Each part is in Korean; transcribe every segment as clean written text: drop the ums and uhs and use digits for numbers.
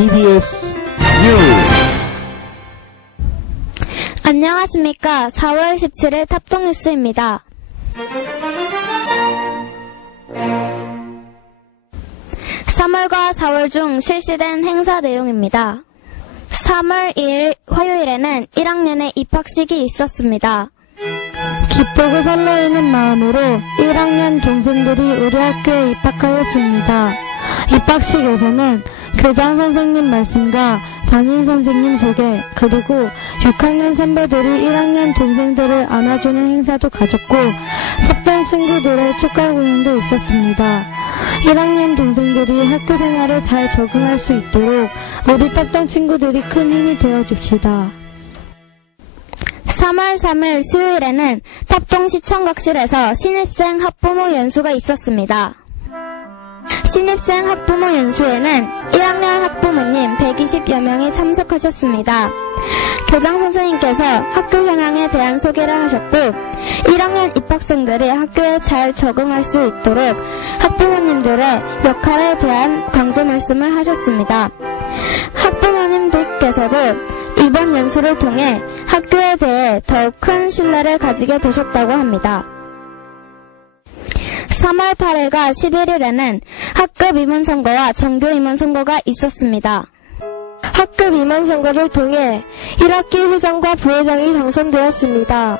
TBS 뉴스. 안녕하십니까. 4월 17일 탑동뉴스입니다. (3월과 4월) 중 실시된 행사 내용입니다. 3월 2일 화요일에는 1학년의 입학식이 있었습니다. 기쁘고 설레이는 마음으로 1학년 동생들이 우리 학교에 입학하였습니다. 입학식에서는 교장 선생님 말씀과 담임 선생님 소개, 그리고 6학년 선배들이 1학년 동생들을 안아주는 행사도 가졌고 탑동 친구들의 축하 공연도 있었습니다. 1학년 동생들이 학교 생활에 잘 적응할 수 있도록 우리 탑동 친구들이 큰 힘이 되어줍시다. 3월 3일 수요일에는 탑동시청각실에서 신입생 학부모 연수가 있었습니다. 신입생 학부모 연수에는 1학년 학부모님 120여 명이 참석하셨습니다. 교장 선생님께서 학교 현황에 대한 소개를 하셨고 1학년 입학생들이 학교에 잘 적응할 수 있도록 학부모님들의 역할에 대한 강조 말씀을 하셨습니다. 학부모님들께서도 이번 연수를 통해 학교에 대해 더욱 큰 신뢰를 가지게 되셨다고 합니다. 3월 8일과 11일에는 학급 임원선거와 정교 임원선거가 있었습니다. 학급 임원선거를 통해 1학기 회장과 부회장이 당선되었습니다.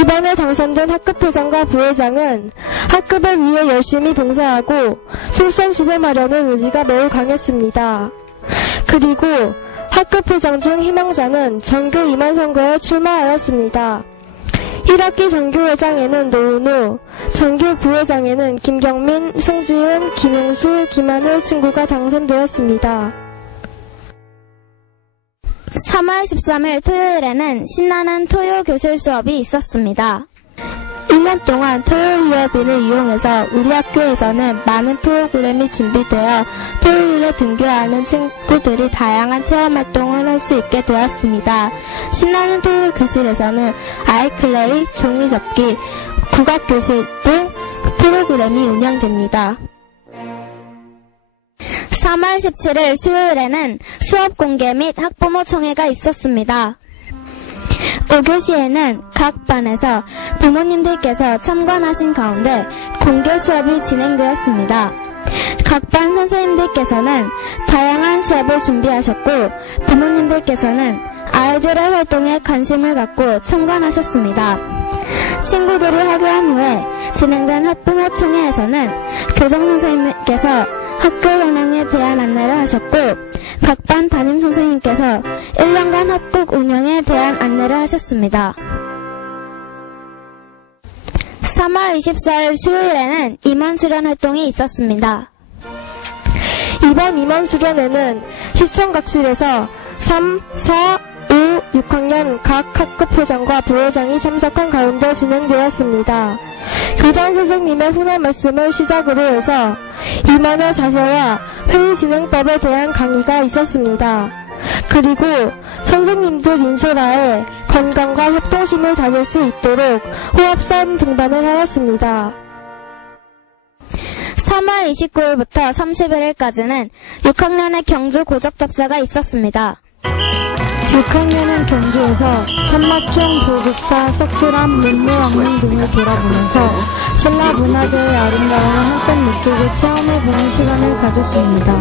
이번에 당선된 학급회장과 부회장은 학급을 위해 열심히 봉사하고 솔선수범하려는 의지가 매우 강했습니다. 그리고 학급회장 중 희망자는 정교 임원선거에 출마하였습니다. 1학기 정교회장에는 노은우, 정교 부회장에는 김경민, 송지은, 김용수, 김한일 친구가 당선되었습니다. 3월 13일 토요일에는 신나는 토요 교실 수업이 있었습니다. 1년 동안 토요일여비를 이용해서 우리 학교에서는 많은 프로그램이 준비되어 토요일에 등교하는 친구들이 다양한 체험활동을 할 수 있게 되었습니다. 신나는 토요일 교실에서는 아이클레이, 종이접기, 국악교실 등 프로그램이 운영됩니다. 3월 17일 수요일에는 수업 공개 및 학부모 총회가 있었습니다. 5교시에는 각 반에서 부모님들께서 참관하신 가운데 공개 수업이 진행되었습니다. 각 반 선생님들께서는 다양한 수업을 준비하셨고 부모님들께서는 아이들의 활동에 관심을 갖고 참관하셨습니다. 친구들이 하교한 후에 진행된 학부모 총회에서는 교장 선생님께서 학교 현황에 대한 안내를 하셨고 각 반 담임 선생님께서 1년간 학급 운영에 대한 안내를 하셨습니다. 3월 24일 수요일에는 임원 수련 활동이 있었습니다. 이번 임원 수련회는 시청각실에서 3, 4, 5, 6학년 각 학급회장과 부회장이 참석한 가운데 진행되었습니다. 교장 선생님의 훈화 말씀을 시작으로 해서 임원의 자세와 회의 진행법에 대한 강의가 있었습니다. 그리고 선생님들 인솔하에 건강과 협동심을 다질 수 있도록 호흡싸움 등반을 하였습니다. 3월 29일부터 31일까지는 6학년의 경주 고적답사가 있었습니다. 6학년은 경주에서 천마총, 보국사, 석굴암, 문무왕릉 등을 돌아보면서 신라 문화재의 아름다움을 한껏 느끼고 체험해보는 시간을 가졌습니다.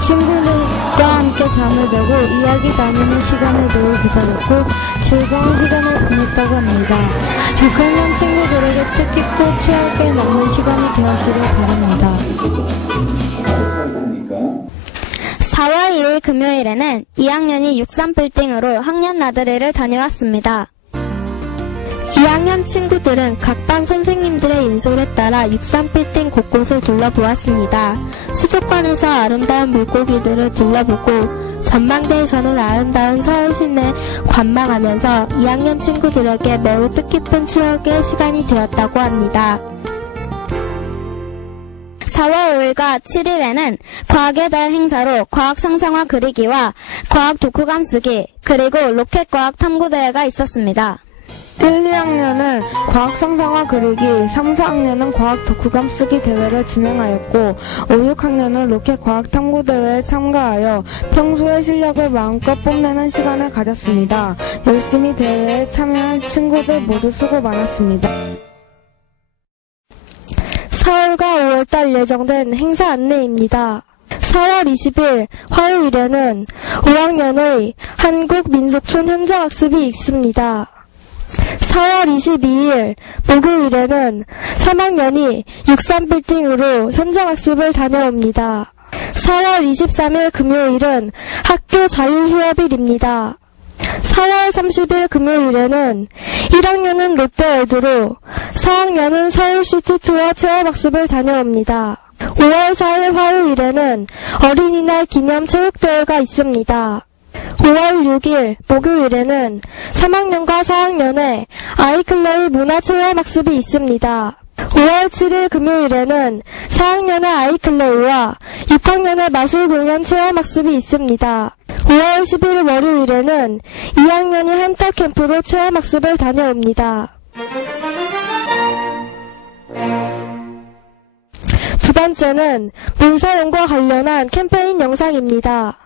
친구들과 함께 잠을 자고 이야기 나누는 시간을 매우 기다렸고 즐거운 시간을 보냈다고 합니다. 6학년 친구들에게 뜻깊고 추억에 남는 시간이 되었기를 바랍니다. 4월 2일 금요일에는 2학년이 63빌딩으로 학년 나들이를 다녀왔습니다. 2학년 친구들은 각 반 선생님들의 인솔에 따라 63빌딩 곳곳을 둘러보았습니다. 수족관에서 아름다운 물고기들을 둘러보고 전망대에서는 아름다운 서울 시내 관망하면서 2학년 친구들에게 매우 뜻깊은 추억의 시간이 되었다고 합니다. 4월 5일과 7일에는 과학의 달 행사로 과학 상상화 그리기와 과학 독후감 쓰기, 그리고 로켓과학 탐구대회가 있었습니다. 1, 2학년은 과학 상상화 그리기, 3, 4학년은 과학 덕후감 쓰기 대회를 진행하였고 5, 6학년은 로켓 과학 탐구 대회에 참가하여 평소의 실력을 마음껏 뽐내는 시간을 가졌습니다. 열심히 대회에 참여한 친구들 모두 수고 많았습니다. 4월과 5월달 예정된 행사 안내입니다. 4월 20일 화요일에는 5학년의 한국민속촌 현장학습이 있습니다. 4월 22일 목요일에는 3학년이 63빌딩으로 현장학습을 다녀옵니다. 4월 23일 금요일은 학교 자율휴업일입니다. 4월 30일 금요일에는 1학년은 롯데월드로 4학년은 서울시티투어 체험학습을 다녀옵니다. 5월 4일 화요일에는 어린이날 기념 체육대회가 있습니다. 5월 6일 목요일에는 3학년과 4학년의 아이클레이 문화체험학습이 있습니다. 5월 7일 금요일에는 4학년의 아이클레이와 6학년의 마술공연 체험학습이 있습니다. 5월 10일 월요일에는 2학년이 헌터캠프로 체험학습을 다녀옵니다. 두 번째는 문서용과 관련한 캠페인 영상입니다.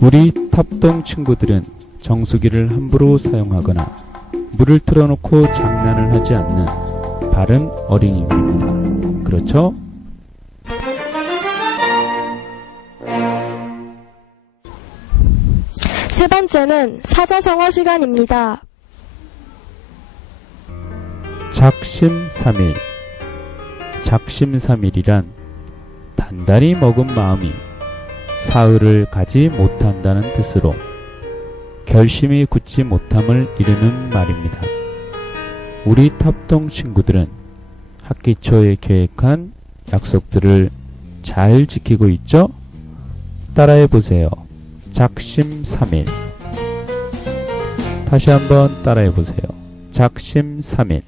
우리 탑동 친구들은 정수기를 함부로 사용하거나 물을 틀어놓고 장난을 하지 않는 바른 어린이입니다. 그렇죠? 세 번째는 사자성어 시간입니다. 작심삼일. 작심삼일이란 단단히 먹은 마음이 사흘을 가지 못한다는 뜻으로 결심이 굳지 못함을 이르는 말입니다. 우리 탑동 친구들은 학기 초에 계획한 약속들을 잘 지키고 있죠? 따라해 보세요. 작심삼일. 다시 한번 따라해 보세요. 작심삼일.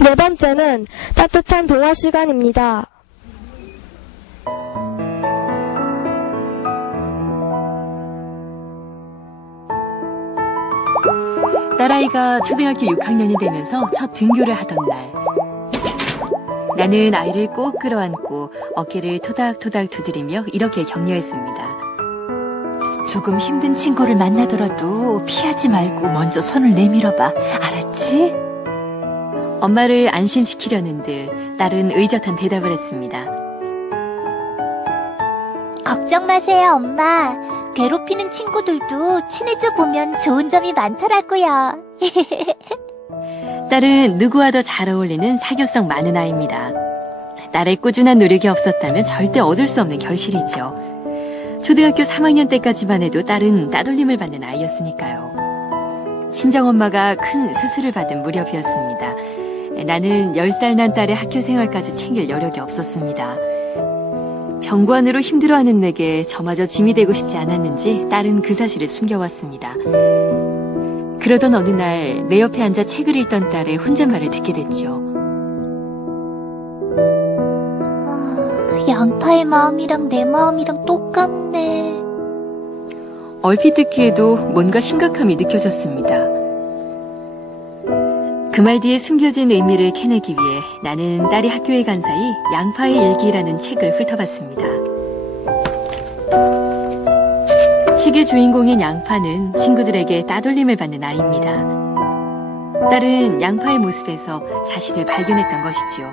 네 번째는 따뜻한 동화 시간입니다. 딸아이가 초등학교 6학년이 되면서 첫 등교를 하던 날, 나는 아이를 꼭 끌어안고 어깨를 토닥토닥 두드리며 이렇게 격려했습니다. 조금 힘든 친구를 만나더라도 피하지 말고 먼저 손을 내밀어봐. 알았지? 엄마를 안심시키려는 듯 딸은 의젓한 대답을 했습니다. 걱정 마세요, 엄마. 괴롭히는 친구들도 친해져 보면 좋은 점이 많더라고요. 딸은 누구와 더 잘 어울리는 사교성 많은 아이입니다. 딸의 꾸준한 노력이 없었다면 절대 얻을 수 없는 결실이죠. 초등학교 3학년 때까지만 해도 딸은 따돌림을 받는 아이였으니까요. 친정엄마가 큰 수술을 받은 무렵이었습니다. 나는 10살 난 딸의 학교 생활까지 챙길 여력이 없었습니다. 병관으로 힘들어하는 내게 저마저 짐이 되고 싶지 않았는지 딸은 그 사실을 숨겨왔습니다. 그러던 어느 날 내 옆에 앉아 책을 읽던 딸의 혼잣말을 듣게 됐죠. 양파의 마음이랑 내 마음이랑 똑같네. 얼핏 듣기에도 뭔가 심각함이 느껴졌습니다. 그 말 뒤에 숨겨진 의미를 캐내기 위해 나는 딸이 학교에 간 사이 양파의 일기라는 책을 훑어봤습니다. 책의 주인공인 양파는 친구들에게 따돌림을 받는 아이입니다. 딸은 양파의 모습에서 자신을 발견했던 것이지요.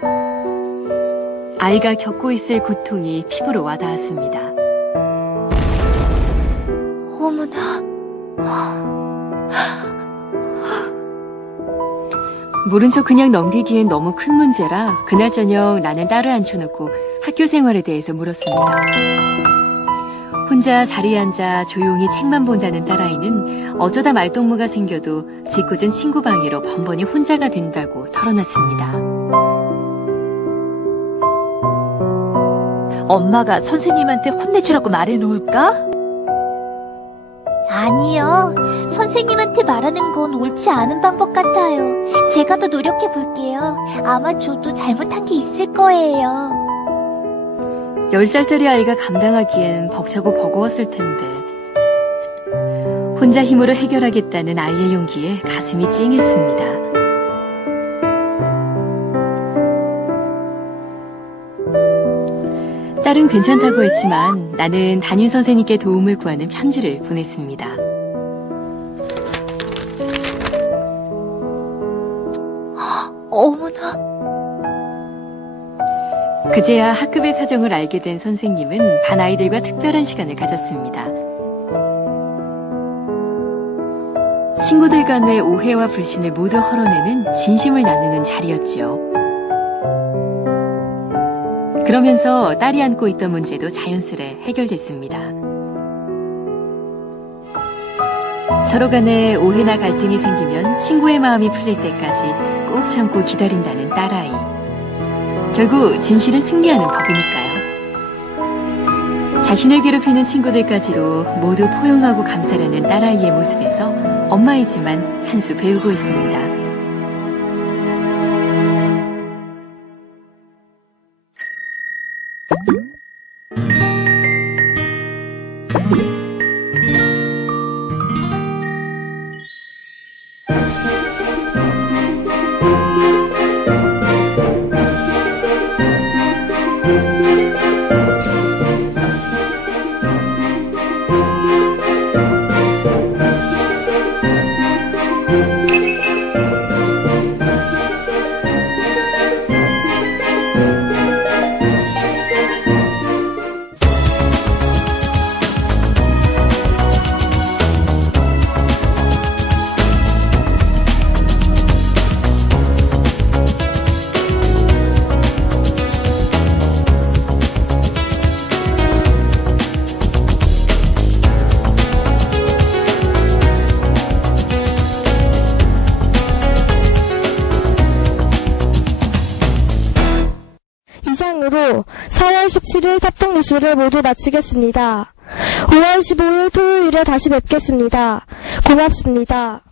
아이가 겪고 있을 고통이 피부로 와닿았습니다. 어머나. 모른 척 그냥 넘기기엔 너무 큰 문제라 그날 저녁 나는 딸을 앉혀놓고 학교 생활에 대해서 물었습니다. 혼자 자리에 앉아 조용히 책만 본다는 딸아이는 어쩌다 말동무가 생겨도 짓궂은 친구 방해로 번번이 혼자가 된다고 털어놨습니다. 엄마가 선생님한테 혼내주라고 말해놓을까? 아니요. 선생님한테 말하는 건 옳지 않은 방법 같아요. 제가 더 노력해 볼게요. 아마 저도 잘못한 게 있을 거예요. 10살짜리 아이가 감당하기엔 벅차고 버거웠을 텐데 혼자 힘으로 해결하겠다는 아이의 용기에 가슴이 찡했습니다. 딸은 괜찮다고 했지만 나는 담임 선생님께 도움을 구하는 편지를 보냈습니다. 어머나. 그제야 학급의 사정을 알게 된 선생님은 반 아이들과 특별한 시간을 가졌습니다. 친구들 간의 오해와 불신을 모두 헐어내는 진심을 나누는 자리였지요. 그러면서 딸이 안고 있던 문제도 자연스레 해결됐습니다. 서로 간에 오해나 갈등이 생기면 친구의 마음이 풀릴 때까지 꼭 참고 기다린다는 딸아이. 결국 진실은 승리하는 법이니까요. 자신을 괴롭히는 친구들까지도 모두 포용하고 감싸려는 딸아이의 모습에서 엄마이지만 한 수 배우고 있습니다. 이상으로 4월 17일 탑동뉴스를 모두 마치겠습니다. 5월 15일 토요일에 다시 뵙겠습니다. 고맙습니다.